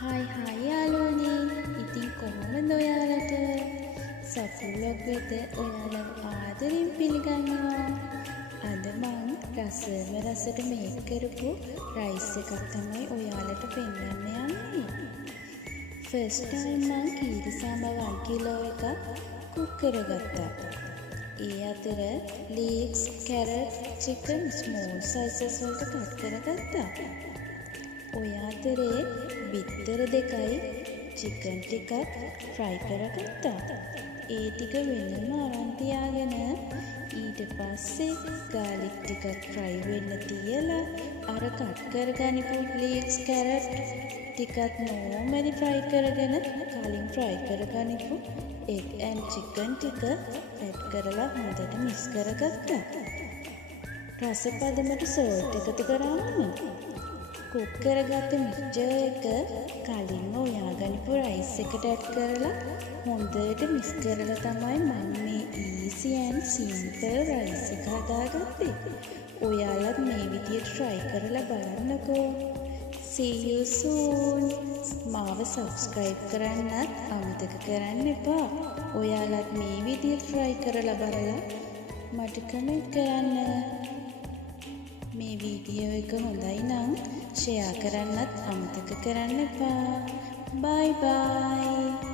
Hi යාළුවනේ. ඉතින් කොහොමද ඔයාලට? සෆු ව්ලොග් වෙත ඔයාලව ආදරෙන් පිළිගන්නවා. අද මං රසට මේක් කරපු රයිස් එකක් තමයි ඔයාලට පෙන්වන්න යන්නේ. ෆස්ට් ටයිම් මං කීරි සාම්බර් 1 කිලෝ එකක් කුක් කරගත්තා. ඒ අතර leeks, carrot, chicken small sizes වලට කට් කරගත්තා. ඔය අතරේ බිත්තර 2යි චිකන් ටිකක් ෆ්‍රයි කරගත්තා. ඒ ටික වෙනම අරන් තියාගෙන ඊට පස්සේ ගාලික් ටිකක් ෆ්‍රයි වෙන්න තියලා අර කට් කරගනිපු ලීක්ස්, කැරට් ටිකත් නෝමලි ෆ්‍රයි කරගෙන කලින් ෆ්‍රයි කරගනිපු එග් ඇන්ඩ් චිකන් ටික ඇඩ් කරලා හොඳට මික්ස් කරගත්තා. රස පදමට සෝල්ට් එකතු කරාම කුක් කරගත්ත මික්ස්චර් එක කලින්ම උයාගනිපු රයිස් එකට ඇඩ් කරලා හොඳට මික්ස් කරලා තමයි මම මේ ඊසි ඇන්ඩ් සිම්පල් රයිස් එක හදාගත්තේ. ඔයාලත් මේ විදියට try කරලා බලන්නකෝ. See you soon. මාව subscribe කරන්නත් අමතක කරන්න එපා. ඔයාලත් මේ විදියට try කරලා බලලා මට comment කරන්න. මේ වීඩියෝ එක හොඳයි නම් ෂෙයා කරන්නත් අමතක කරන්න එපා. බයි බයි.